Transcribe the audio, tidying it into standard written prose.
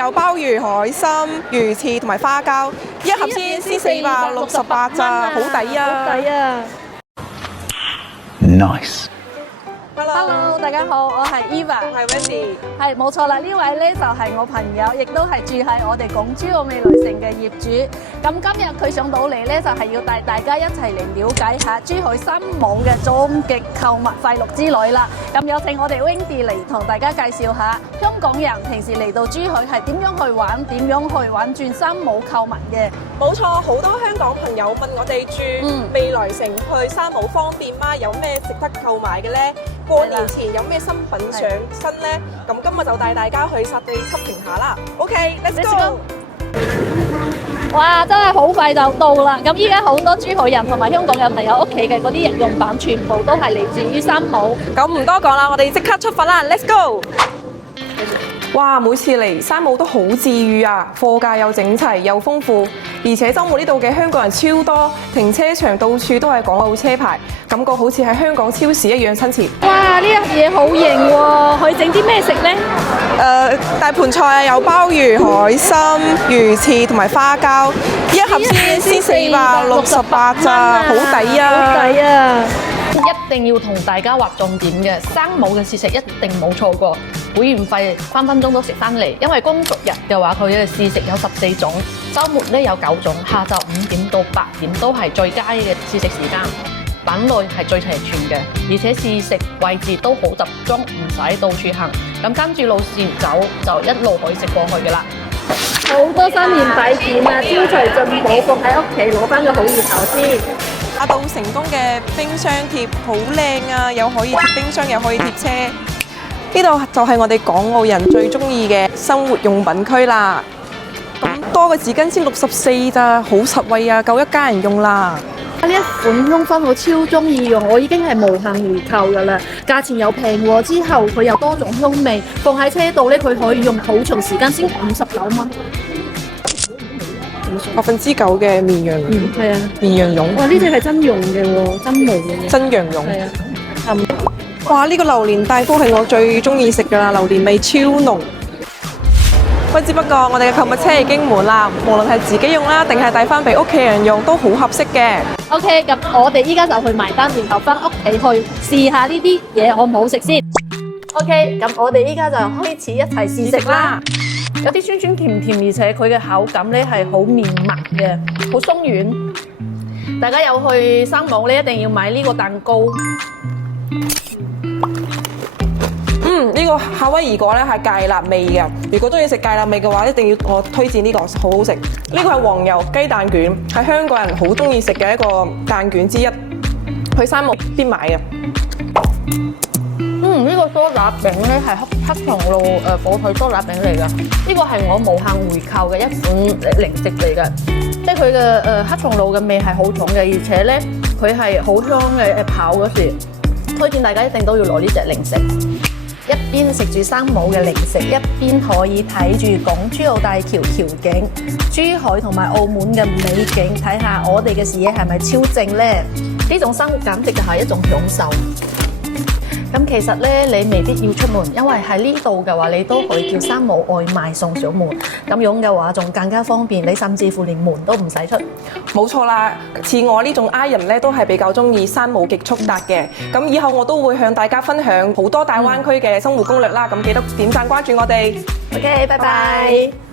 有鮑魚、海參、魚翅同埋花膠，一盒先468咋，好抵啊！好抵啊 Nice。 ！Hello， 大家好，我係 Eva， 我係 Wendy。係冇錯啦，呢位咧就係我朋友，亦都係住喺我哋港珠澳未來城嘅業主。咁今日佢上到嚟咧，就係要帶大家一齊嚟了解下珠海三武嘅終極購物快樂之旅啦。咁有請我哋 Wendy 嚟同大家介紹下香港人平時嚟到珠海係點樣去玩，點樣去玩轉三武購物嘅。冇錯，好多香港朋友問我哋住未來城去三武方便嗎？有咩值得購買嘅呢？過年前有咩新品上新呢？咁今日就帶大家去實地測評下啦。OK，let's go。哇！真係好快就到啦！咁依家好多珠海人同埋香港人朋友屋企嘅嗰啲日用品，全部都係嚟自於三武。咁唔多講啦，我哋即刻出發啦 ，Let's go！ 哇！每次嚟三武都好治癒啊，貨架又整齊又豐富，而且周末呢度嘅香港人超多，停車場到處都係港澳車牌，感覺好似喺香港超市一樣親切。哇！呢樣嘢好型喎，可以整啲咩食呢？大盤菜啊，有鮑魚、海參、魚翅同埋花膠，一盒先468咋，好抵啊！好抵啊！一定要同大家劃重點嘅，三武嘅試食一定冇錯過，會員費分分鐘都食翻嚟。因為工作日嘅話，佢嘅試食有14種，週末咧有9種，下晝5點到8點都係最佳嘅試食時間，品類係最齊全嘅，而且試食位置都好集中，唔使到處行。咁跟住路線走就一路可以食過去嘅啦。好多新年擺件啊，招財進寶，放喺屋企攞翻個好意頭先。打到成功嘅冰箱貼好靚啊，又可以貼冰箱，又可以貼車。呢度就係我哋港澳人最中意嘅生活用品區啦。咁多個紙巾先64咋，好實惠啊，夠一家人用啦。呢一款香薰我超中意用，我已經係無限回購㗎啦。價錢又平喎，之後佢有多種香味，放喺車度咧，佢可以用好長時間，先59蚊。9%嘅綿羊，係啊，綿羊絨。哇！呢隻係真羊嘅喎，真毛嘅。真羊絨。係啊。哇！呢個榴蓮大福係我最中意食㗎啦，榴蓮味超濃。不知不覺我哋嘅購物車已經滿啦，無論係自己用啦，定係帶翻俾屋企人用都好合適嘅。OK，咁我哋依家就去埋單，然後翻屋企去試下呢啲嘢好唔好食先。OK，咁我哋依家就開始一齊試食啦。有啲酸酸甜甜，而且佢嘅口感咧係好綿密嘅，好鬆軟。大家有去三武咧，一定要買呢個蛋糕。呢個夏威夷果咧係芥辣味嘅，如果中意食芥辣味嘅話，一定要我推薦呢個，好好食。呢個係黃油雞蛋卷，係香港人好中意食嘅一個蛋卷之一，去三武必買嘅。呢個梳打餅咧係黑松露火腿梳打餅嚟㗎，呢個係我無限回購嘅一款零食嚟㗎，即係佢嘅黑松露嘅味係好重嘅，而且咧佢係好香嘅，跑嗰時推薦大家一定都要攞呢隻零食。一邊食住三武嘅零食，一邊可以睇住港珠澳大橋橋景、珠海同埋澳門嘅美景，睇下我哋嘅視野係咪超正呢？呢種生活簡直就係一種享受。咁其實咧，你未必要出門，因為喺呢度嘅話，你都可以叫三武外賣送上門。咁樣嘅話，仲更加方便，你甚至乎連門都唔使出。冇錯啦，似我呢種 I 人咧，都係比較中意三武極速達嘅。咁以後我都會向大家分享好多大灣區嘅生活攻略啦。咁記得點讚關注我哋。OK，拜拜。